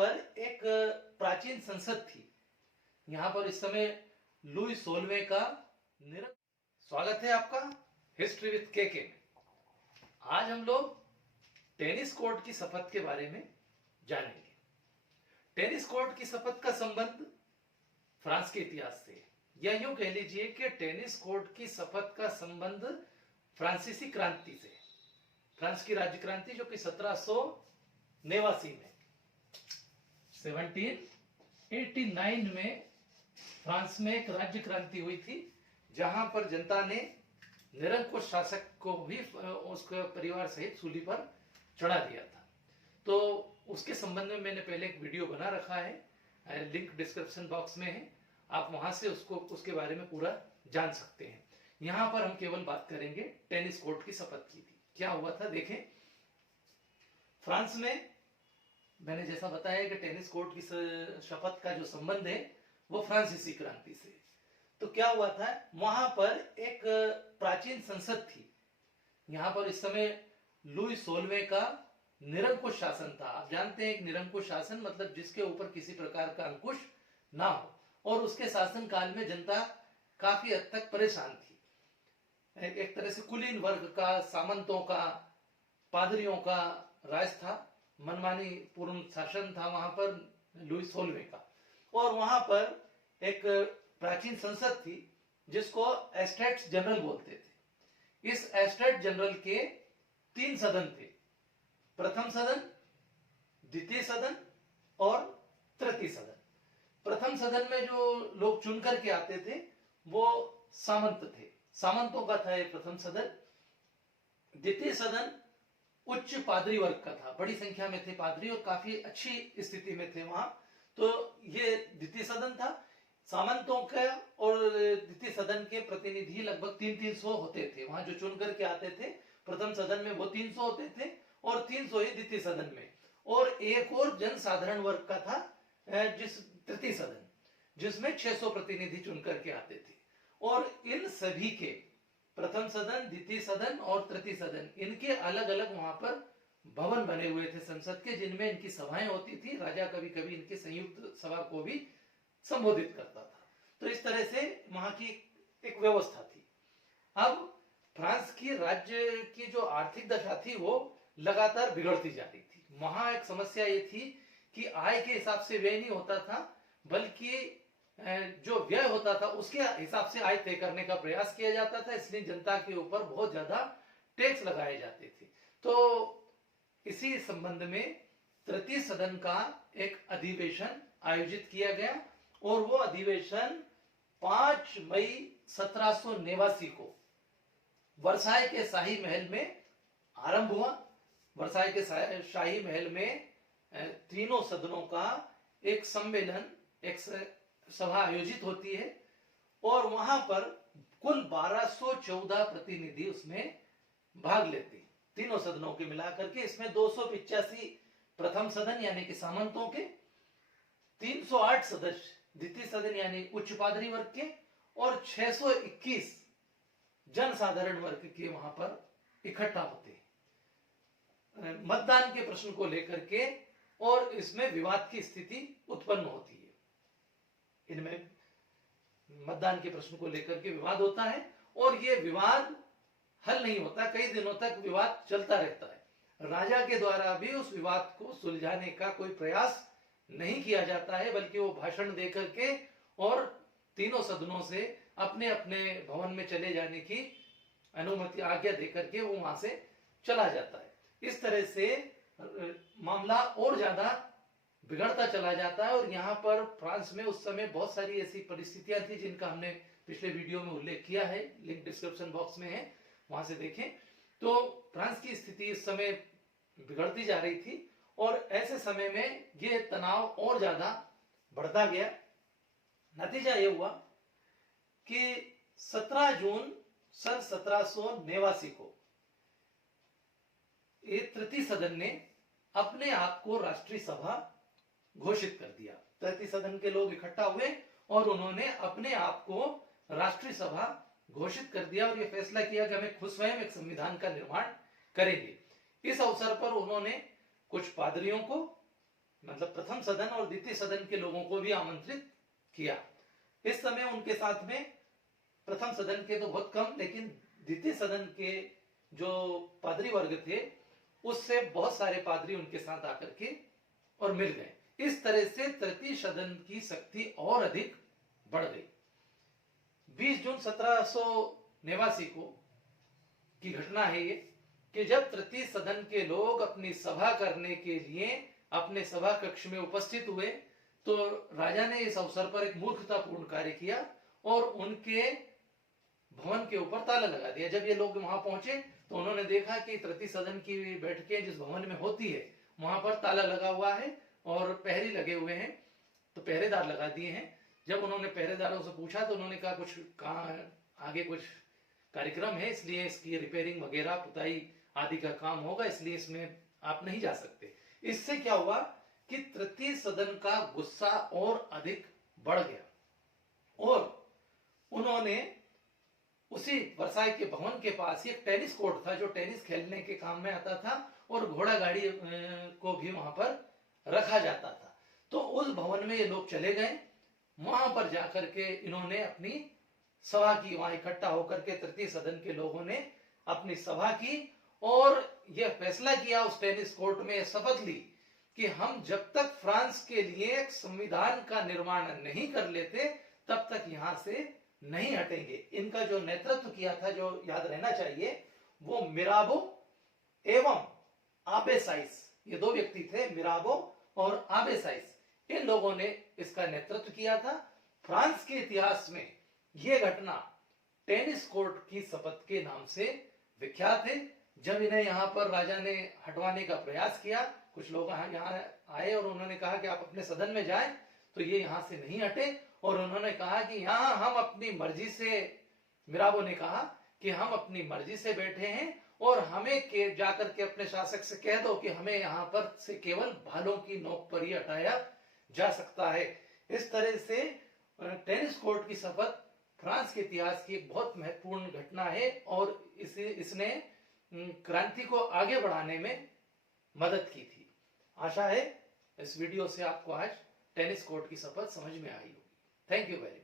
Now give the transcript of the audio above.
पर एक प्राचीन संसद थी। यहाँ पर इस समय लुई 16वें का स्वागत है आपका हिस्ट्री विद के में। आज हम लोग टेनिस कोर्ट की शपथ के बारे में जानेंगे। टेनिस कोर्ट की शपथ का संबंध फ्रांस के इतिहास से, या यूं कह लीजिए कि टेनिस कोर्ट की शपथ का संबंध फ्रांसीसी क्रांति से, फ्रांस की राज्य क्रांति जो कि 1789 में 1789 में फ्रांस में एक राज्य क्रांति हुई थी, जहां पर जनता ने निरंकुश शासक को भी उसके परिवार सहित सूली पर चढ़ा दिया था। तो उसके संबंध में मैंने पहले एक वीडियो बना रखा है, लिंक डिस्क्रिप्शन बॉक्स में है, आप वहां से उसके बारे में पूरा जान सकते हैं। यहां पर हम केवल बात करेंगे टेनिस कोर्ट की शपथ की थी, क्या हुआ था। देखें, फ्रांस में मैंने जैसा बताया कि टेनिस कोर्ट की शपथ का जो संबंध है वो फ्रांसीसी क्रांति से। तो क्या हुआ था, वहां पर एक प्राचीन संसद थी। यहां पर इस समय लुई 16वें का निरंकुश शासन था। आप जानते हैं, एक निरंकुश शासन मतलब जिसके ऊपर किसी प्रकार का अंकुश ना हो, और उसके शासन काल में जनता काफी हद तक परेशान थी। एक तरह से कुलीन वर्ग का, सामंतों का, पादरियों का राज था, मनमानी पूर्ण शासन था वहां पर लुई 16वें का। और वहां पर एक प्राचीन संसद थी जिसको एस्टेट्स जनरल बोलते थे। इस एस्टेट जनरल के 3 सदन थे, प्रथम सदन, द्वितीय सदन और तृतीय सदन। प्रथम सदन में जो लोग चुन करके आते थे वो सामंत थे, सामंतों का था ये प्रथम सदन। द्वितीय सदन उच्च पादरी वर्ग का था, बड़ी संख्या में थे पादरी और काफी अच्छी स्थिति में थे वहां। तो ये द्वितीय सदन था। सामंतों का और द्वितीय सदन के प्रतिनिधि लगभग 300 होते थे वहां जो चुन करके आते थे। प्रथम सदन में वो 300 होते थे और 300 ही द्वितीय सदन में। और एक और जनसाधारण वर्ग का था जिस तृतीय सदन, जिसमें 600 प्रतिनिधि चुन करके आते थे। और इन सभी के प्रथम सदन, द्वितीय सदन और तृतीय सदन, इनके अलग अलग वहां पर भवन बने हुए थे संसद के, जिनमें इनकी सभाएं होती थी। राजा कभी कभी इनकी संयुक्त सभा को भी संबोधित करता था। तो इस तरह से वहां की एक व्यवस्था थी। अब फ्रांस की राज्य की जो आर्थिक दशा थी वो लगातार बिगड़ती जा रही थी। वहां एक समस्या ये थी कि आय के हिसाब से व्यय नहीं होता था, बल्कि जो व्यय होता था उसके हिसाब से आय तय करने का प्रयास किया जाता था। इसलिए जनता के ऊपर बहुत ज्यादा टैक्स लगाए जाते थे। तो इसी संबंध में तृतीय सदन का एक अधिवेशन आयोजित किया गया और वो अधिवेशन 5 मई 1789 को वर्साय के शाही महल में आरंभ हुआ। वर्साय के शाही महल में तीनों सदनों का एक सम्मेलन, एक सभा आयोजित होती है और वहां पर कुल 1214 प्रतिनिधि उसमें भाग लेते हैं, तीनों सदनों के मिलाकर के। इसमें 285 प्रथम सदन यानी कि सामंतों के, 308 सदस्य द्वितीय सदन यानी उच्च पादरी वर्ग के, और 621 जनसाधारण वर्ग के वहां पर इकट्ठा होते हैं मतदान के प्रश्न को लेकर के, और इसमें विवाद की स्थिति उत्पन्न होती है। इनमें मतदान के प्रश्न को लेकर के विवाद होता है और ये विवाद हल नहीं होता, कई दिनों तक विवाद चलता रहता है। राजा के द्वारा भी उस विवाद को सुलझाने का कोई प्रयास नहीं किया जाता है, बल्कि वो भाषण दे करके और तीनों सदनों से अपने अपने भवन में चले जाने की अनुमति, आज्ञा देकर के वो वहां से चला जाता है। इस तरह से मामला और ज्यादा बिगड़ता चला जाता है। और यहाँ पर फ्रांस में उस समय बहुत सारी ऐसी परिस्थितियां थी जिनका हमने पिछले वीडियो में उल्लेख किया है, लिंक डिस्क्रिप्शन बॉक्स में है, वहां से देखें। तो फ्रांस की स्थिति इस समय बिगड़ती जा रही थी और ऐसे समय में ये तनाव और ज्यादा बढ़ता गया। नतीजा ये हुआ कि 17 जून सन 1789 को एक तृतीय सदन ने अपने आप को राष्ट्रीय सभा घोषित कर दिया। तृतीय सदन के लोग इकट्ठा हुए और उन्होंने अपने आप को राष्ट्रीय सभा घोषित कर दिया और यह फैसला किया कि हमें खुद स्वयं एक संविधान का निर्माण करेंगे। इस अवसर पर उन्होंने कुछ पादरियों को मतलब प्रथम सदन और द्वितीय सदन के लोगों को भी आमंत्रित किया। इस समय उनके साथ में प्रथम सदन के तो बहुत कम, लेकिन द्वितीय सदन के जो पादरी वर्ग थे उससे बहुत सारे पादरी उनके साथ आकर के और मिल गए। इस तरह से तृतीय सदन की शक्ति और अधिक बढ़ गई। 20 जून 1789 को की घटना है ये, कि जब तृतीय सदन के लोग अपनी सभा करने के लिए अपने सभा कक्ष में उपस्थित हुए तो राजा ने इस अवसर पर एक मूर्खतापूर्ण कार्य किया और उनके भवन के ऊपर ताला लगा दिया। जब ये लोग वहां पहुंचे तो उन्होंने देखा कि तृतीय सदन की बैठकें जिस भवन में होती है वहां पर ताला लगा हुआ है और पहरे लगे हुए हैं, तो पहरेदार लगा दिए हैं। जब उन्होंने पहरेदारों से पूछा तो उन्होंने कहा कुछ आगे कुछ कार्यक्रम है, इसलिए इसकी रिपेयरिंग वगैरह पुताई आदि का काम होगा, इसलिए इसमें आप नहीं जा सकते। इससे क्या हुआ कि तृतीय सदन का गुस्सा और अधिक बढ़ गया और उन्होंने उसी वर्साई के भवन के पास एक टेनिस कोर्ट था जो टेनिस खेलने के काम में आता था और घोड़ा गाड़ी को भी वहां पर रखा जाता था। तो उस भवन में ये लोग चले गए, वहां पर जाकर के इन्होंने अपनी सभा की, वहां इकट्ठा होकर के तृतीय सदन के लोगों ने अपनी सभा की और यह फैसला किया उस टेनिस कोर्ट में, शपथ ली कि हम जब तक फ्रांस के लिए एक संविधान का निर्माण नहीं कर लेते तब तक यहां से नहीं हटेंगे। इनका जो नेतृत्व किया था, जो याद रहना चाहिए, वो मिराबो एवं आबेसाइस, ये दो व्यक्ति थे, मिराबो और आबेसाइस। इन लोगों ने इसका नेतृत्व किया था। फ्रांस के इतिहास में यह घटना टेनिस कोर्ट की शपथ के नाम से विख्यात है। जब इन्हें यहाँ पर राजा ने हटवाने का प्रयास किया, कुछ लोग यहाँ आए और उन्होंने कहा कि आप अपने सदन में जाएं, तो ये यहाँ से नहीं हटे और उन्होंने कहा कि यहाँ हम अपनी मर्जी से, मिराबो ने कहा कि हम अपनी मर्जी से बैठे हैं और हमें जाकर के अपने शासक से कह दो कि हमें यहाँ पर से केवल भालों की नोक पर ही हटाया जा सकता है। इस तरह से टेनिस कोर्ट की शपथ फ्रांस के इतिहास की एक बहुत महत्वपूर्ण घटना है और इसने क्रांति को आगे बढ़ाने में मदद की थी। आशा है इस वीडियो से आपको आज टेनिस कोर्ट की शपथ समझ में आई होगी। Thank you very much.